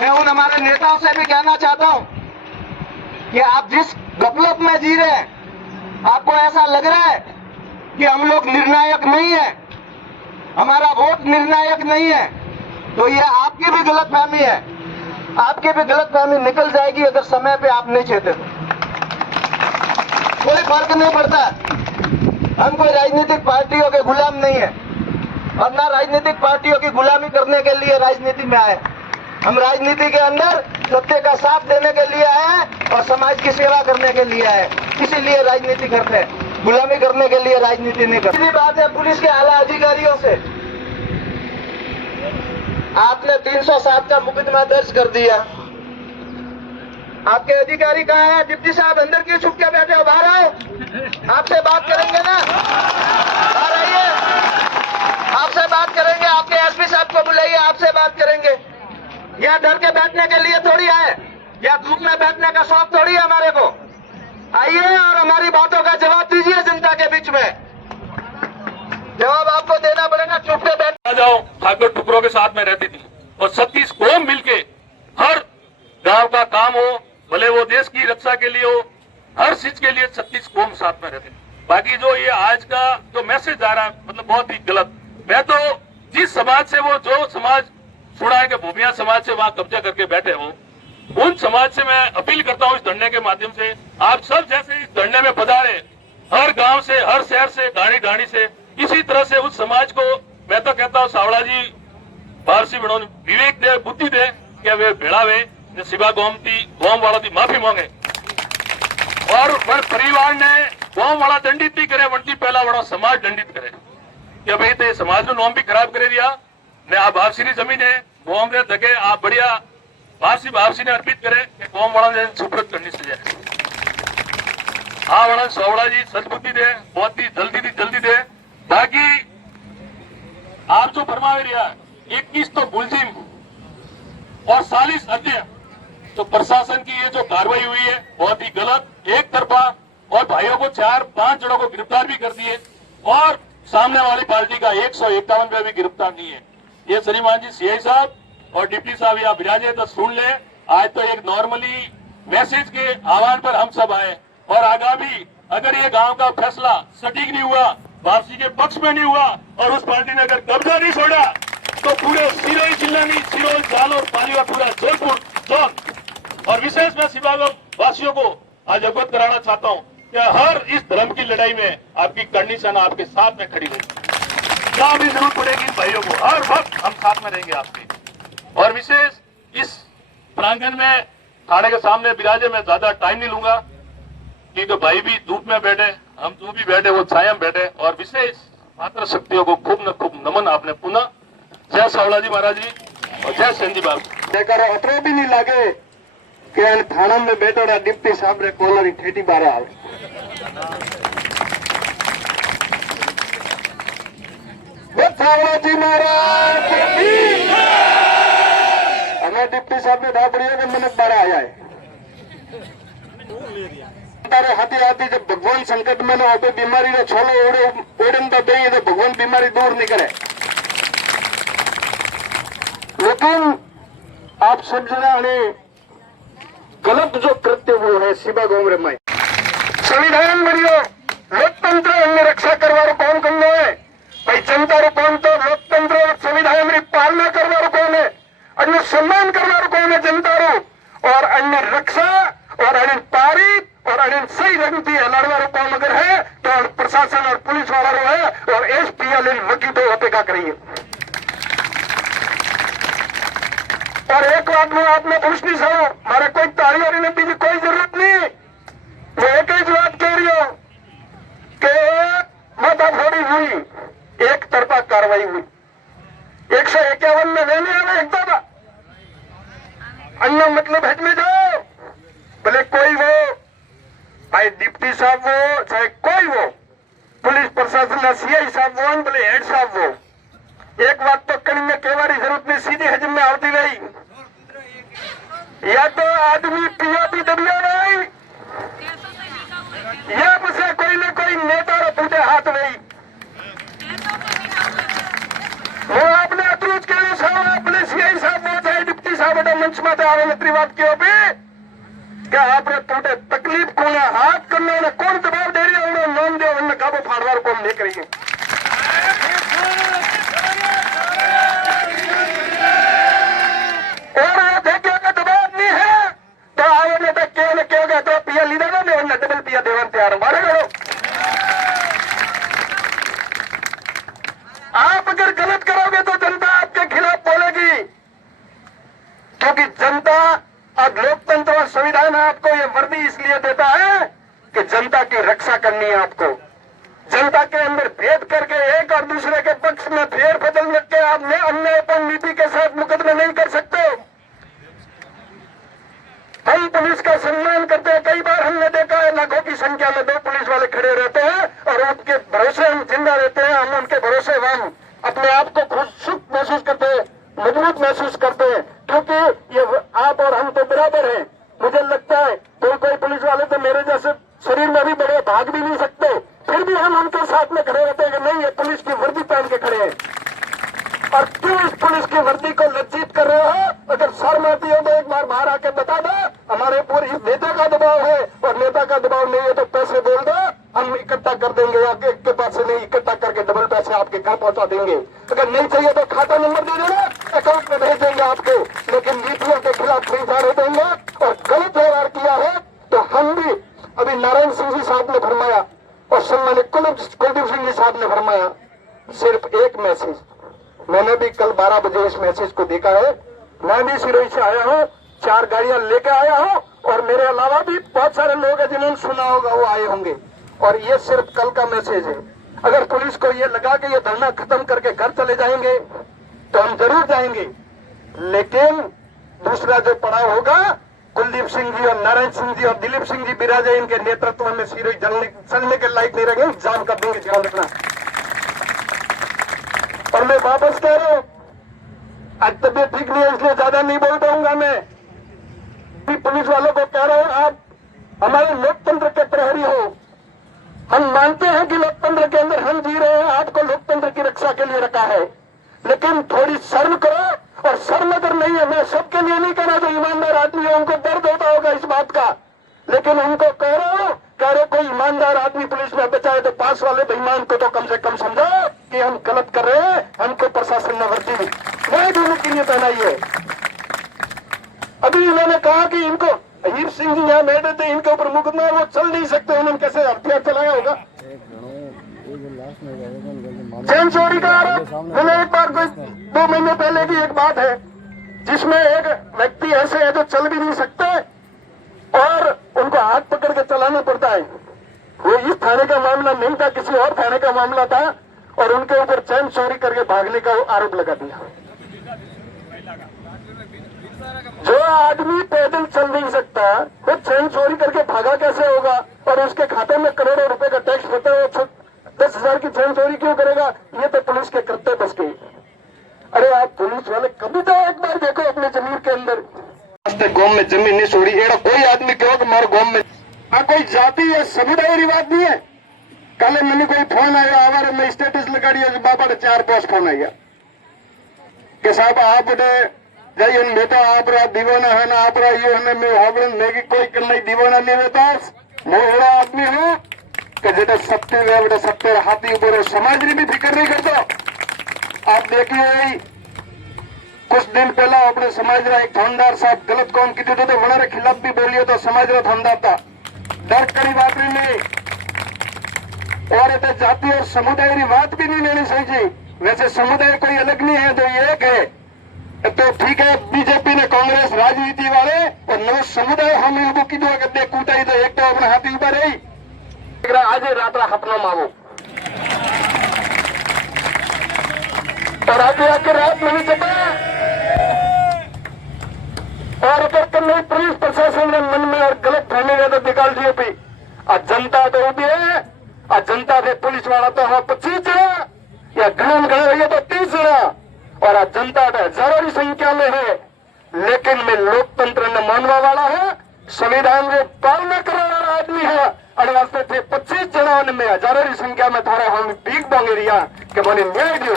मैं उन हमारे नेताओं से भी कहना चाहता हूं कि आप जिस गफलत में जी रहे हैं, आपको ऐसा लग रहा है कि हम लोग निर्णायक नहीं है, हमारा वोट निर्णायक नहीं है, तो ये आपकी भी गलतफहमी है। आपकी भी गलतफहमी निकल जाएगी अगर समय पे आप नहीं चाहते तो। कोई फर्क नहीं पड़ता, हम कोई राजनीतिक पार्टियों के गुलाम नहीं है और ना राजनीतिक पार्टियों की गुलामी करने के लिए राजनीति में आए। हम राजनीति के अंदर सत्य का साथ देने के लिए आए हैं और समाज की सेवा करने के लिए आए, इसीलिए राजनीति करते हैं, गुलामी करने के लिए राजनीति नहीं करते। सीधी बात है पुलिस के आला अधिकारियों से, आपने 307 का मुकदमा दर्ज कर दिया, आपके अधिकारी कहाँ हैं? डिप्टी साहब अंदर क्यों छुप के बैठे हो? बाहर आओ, आपसे बात करेंगे ना, बाहर आइए, आपसे बात करेंगे। आपके एसपी साहब को बुलाइए, आपसे बात करेंगे। या डर के बैठने के लिए थोड़ी आए, या धूप में बैठने का शौक थोड़ी है हमारे को। आइए और हमारी बातों का जवाब दीजिए जनता के बीच में। जवाब आपको देना पड़ेगा, चुप के बैठ जाओ। ठाकुर टुकड़ों के साथ में रहती थी और 36 कौम मिलके हर गांव का काम हो, भले वो देश की रक्षा के लिए हो, हर चीज के लिए 36 कौम साथ में रहती थी। बाकी जो ये आज का जो मैसेज आ रहा है, मतलब बहुत ही गलत। मैं तो जिस समाज से वो जो समाज सुना है कि भूमिया समाज से वहां कब्जा करके बैठे हो, उन समाज से मैं अपील करता हूं इस धरने के माध्यम से, आप सब जैसे इस धरने में पधारे, हर गांव से, हर शहर से, ढाणी ढाणी से, इसी तरह से उस समाज को मैं तो कहता हूं सावड़ा जी पारसी बनो विवेक दे, बुद्धि दे कि वे भेड़ावे शिवा गोमती गोम वाला की माफी मांगे और परिवार ने गोम वाला दंडित नहीं करे, वंटी पहला बड़ा समाज दंडित करे कि भाई तो समाज नो नाम भी खराब करे दिया ने। आप आपसी की जमीन है गोम ने जगह आप बढ़िया आपसी ने अर्पित करे कि गोम वाला ने सुप्रत करनी से जाए। हाँ वाला सोवड़ा जी सदबुद्धि दे, बहुत ही जल्दी दे। बाकी आप जो फरमा रहा 21 तो मुलजिम और 40 अध्यक्ष, तो प्रशासन की ये जो कार्रवाई हुई है बहुत ही गलत, एक तरफा, और भाइयों को 4-5 जनों को गिरफ्तार भी कर दिए और सामने वाली पार्टी का 151 पे भी गिरफ्तार नहीं है। ये श्रीमान जी सीआई साहब और डिप्टी साहब यहाँ विराजे तो सुन ले, आज तो एक नॉर्मली मैसेज के आह्वान पर हम सब आए और आगामी अगर ये गांव का फैसला सटीक नहीं हुआ, वापसी के पक्ष में नहीं हुआ और उस पार्टी ने अगर कब्जा नहीं छोड़ा तो पूरे सिरोही जिले में सिरोही, जाल और पालीवा पूरा जोधपुर जोन और विशेष मैं शिवागम वासियों को आज अवगत कराना चाहता हूं कि हर इस धर्म की लड़ाई में आपकी कंडीशन आपके साथ में खड़ी रहेगी। जहां भी जरूरत पड़ेगी इन भाइयों को हर वक्त हम साथ में रहेंगे आपके। और विशेष इस प्रांगण में थाने के सामने विराजे, मैं ज्यादा टाइम नहीं लूंगा क्योंकि भाई भी धूप में बैठे, हम जो भी बैठे वो छाया में बैठे। और विशेष मात्र शक्तियों को खूब न खूब नमन आपने पुनः। जय सावड़ा जी महाराज जी और जय सेंधी बाबू। लेकर अतरो भी नहीं लागे कि थाना में बैठो डिप्टी साहब रे कोलरी ठेठी बारा आवे। सावड़ा जी महाराज हमें डिप्टी साहब ने धापड़ी है कि मैंने बारा आया है तारे हाथी जब भगवान संकट में ना हो बीमारी ने छोलो ओढ़न तो दे तो भगवान बीमारी दूर नहीं करे। लेकिन आप सब जना गलत जो कृत्य वो है शिवा गोमरे में संविधान बनियो लोकतंत्र हमने रक्षा करवारो कौन करनो है भाई, जनता रो कौन तो लोकतंत्र और संविधान री पालना करवारो कौन है, अन्य सम्मान करवारो कौन है जनता रो, और अन्य रक्षा और अन्य पारित और अन्य सही रंग की लड़वारो कौन अगर है तो प्रशासन और पुलिस वाला रो है और एसपीएल वकील तो होते का करिए। और एक बात में आपने पूछनी सो मारे कोई तारी वारी नहीं की कोई जरूरत नहीं, वो एक ही बात कह रही हो कि माथाफोड़ी हुई, एक तरफा कार्रवाई हुई, 151 में लेने आवे एक दफा अन्य मतलब हज में जाओ, भले कोई वो भाई डिप्टी साहब वो चाहे कोई वो पुलिस प्रशासन का सीआई साहब वो भले हेड साहब वो, एक बात तो करने में केवारी जरूरत नहीं, सीधी हजम में आती रही, या तो आदमी पीओपी दबिया नहीं या मुझे कोई न कोई नेता रो पूछे हाथ नहीं। वो आपने अतरूज के लिए साहब अपने सीआई साहब वो चाहे डिप्टी साहब मंच में आवे नतरी बात की कि आपने टूटे तकलीफ को हाथ करने ने कौन जवाब दे रही है नाम दे उन्हें काबू फाड़वार को नहीं करेंगे। और ये देखिए का जवाब नहीं है तो आए ने तो क्यों गए तो पिया लीडर ने उन्हें डबल पिया देवन तैयार मारे गए। आप अगर गलत करोगे तो जनता आपके खिलाफ बोलेगी, क्योंकि जनता अब लोकतंत्र और संविधान आपको ये वर्दी इसलिए देता है कि जनता की रक्षा करनी है। आपको जनता के अंदर भेद करके एक और दूसरे के पक्ष में फेर बदल के आप अन्यायपूर्ण नीति के साथ मुकदमे नहीं कर सकते। हम पुलिस का सम्मान करते हैं। कई बार हमने देखा है लाखों की संख्या में 2 पुलिस वाले खड़े रहते हैं और उनके भरोसे हम जिंदा रहते हैं। हम उनके भरोसे हम अपने आप को खुश सुख महसूस करते हैं, मजबूत महसूस करते हैं, क्योंकि ये आप और हम तो बराबर हैं। मुझे लगता है कोई पुलिस वाले तो मेरे जैसे शरीर में भी बड़े भाग भी नहीं सकते, फिर भी हम उनके साथ में खड़े रहते हैं कि नहीं ये पुलिस की वर्दी पहन के खड़े हैं। और क्यों इस पुलिस की वर्दी को लज्जित कर रहे हो? अगर शर्म आती हो तो एक बार बाहर आके बता दो। हमारे पूरे इस नेता का दबाव है और नेता का दबाव नहीं है तो पैसे बोल दो, हम इकट्ठा कर देंगे। एक के पास से नहीं, इकट्ठा करके डबल पैसे आपके घर पहुंचा देंगे। अगर नहीं चाहिए तो खाता नंबर दे देना, अकाउंट में भेज देंगे आपको। लेकिन नीतियों के खिलाफ नहीं जा देंगे और गलत व्यवहार किया है तो हम भी, अभी नारायण सिंह जी साहब ने फरमाया और सम्मानित कुलदीप सिंह जी साहब ने फरमाया, सिर्फ एक मैसेज। मैंने भी कल 12 बजे इस मैसेज को देखा है। मैं भी सिरोही से आया हूँ, 4 गाड़ियां लेकर आया हूँ और मेरे अलावा भी बहुत सारे लोग हैं जिन्होंने सुना होगा, वो आए होंगे। और ये सिर्फ कल का मैसेज है। अगर पुलिस को ये लगा कि ये धरना खत्म करके घर चले जाएंगे तो हम जरूर जाएंगे, लेकिन दूसरा जो पड़ाव होगा, कुलदीप सिंह जी और नारायण सिंह जी और दिलीप सिंह जी बिराजे इनके नेतृत्व में सिरोही चलने के लायक नहीं रहेंगे। एग्जाम कर देंगे, ध्यान रखना। और मैं वापस कह रहा हूं, आज तबियत ठीक नहीं है इसलिए ज्यादा नहीं बोल पाऊंगा। मैं पुलिस वालों को कह रहा हूं, आप हमारे लोकतंत्र के प्रहरी हो। हम मानते हैं कि लोकतंत्र के अंदर हम जी रहे हैं, आपको लोकतंत्र की रक्षा के लिए रखा है, लेकिन थोड़ी शर्म करो। और शर्म अगर नहीं है, मैं सबके लिए नहीं कह रहा, जो ईमानदार आदमी है उनको दर्द होता होगा इस बात का, लेकिन उनको कह रहे कोई ईमानदार आदमी पुलिस में बचा है तो पास वाले बेईमान को तो कम से कम समझो कि हम गलत कर रहे हैं। हमको प्रशासन ने वर्दी के लिए पहनाई है। अभी इन्होंने कहा कि इनको हीर सिंह जी यहाँ बैठे थे, इनके ऊपर मुकदमा, वो चल नहीं सकते, उन्होंने कैसे हथियार चलाया होगा। चैन चोरी का आरोप, मैंने एक बार 2 महीने पहले की एक बात है जिसमें एक व्यक्ति ऐसे है जो चल भी नहीं सकते और उनको हाथ पकड़ के चलाना पड़ता है। वो इस थाने का मामला नहीं था, किसी और थाने का मामला था और उनके ऊपर चैन चोरी करके भागने का आरोप लगा दिया। जो आदमी पैदल चल नहीं सकता वो चैन चोरी करके भागा कैसे होगा? और उसके खाते में करोड़ों रुपए का टैक्स होता है, वो 10,000 की चैन चोरी क्यों करेगा? ये तो पुलिस के करते बस गई। अरे आप पुलिस वाले कभी तो एक बार देखो अपने जमीन के अंदर, गांव में जमीन नहीं छोड़ी। एड़ा कोई आदमी कहो कि मारे गांव में कोई जाति या समुदाय रिवाज नहीं है। कल मैंने कोई फोन आया, आवार में स्टेटस लगा दिया, बाबा 4-5 फोन आया कि साहब आप जाइए बेटा, आप दीवाना है ना, आप ये है मैं कोई करना दीवाना नहीं रहता। मैं एड़ा आदमी हूँ कि जेटा सत्य है बेटा, सत्य हाथी ऊपर समाज की भी फिक्र नहीं करता। आप देखिए कुछ दिन पहला अपने समाज रा एक थानेदार साहब गलत काम की तो हमारे खिलाफ भी बोलिए तो समाज रा थानेदार था, डर करी बात नहीं। और इतने जाति और समुदाय की बात भी नहीं लेनी चाहिए। वैसे समुदाय कोई अलग नहीं है, तो ये एक है तो ठीक है। बीजेपी ने कांग्रेस राजनीति वाले और नव समुदाय हम इनको की दुआ करते कूटाई तो एक तो अपने हाथी ऊपर रही आज रात अपना मावो और आगे आके रात नहीं चला। और अगर कन्नई पुलिस प्रशासन ने मन में और गलत फहमी गया तो निकाल दिए भी। आज जनता तो उभी है, आज जनता से पुलिस वाला तो हाँ 25 जना या घन रही है तो 30 जना और आज जनता तो हजारों की संख्या में है। लेकिन मैं लोकतंत्र ने मानवा वाला है, संविधान को पालना करने वाला आदमी है। और वास्ते थे 25 जना में हजारों की संख्या में थारा हम भीख मांगे रिया कि मैंने न्याय दियो।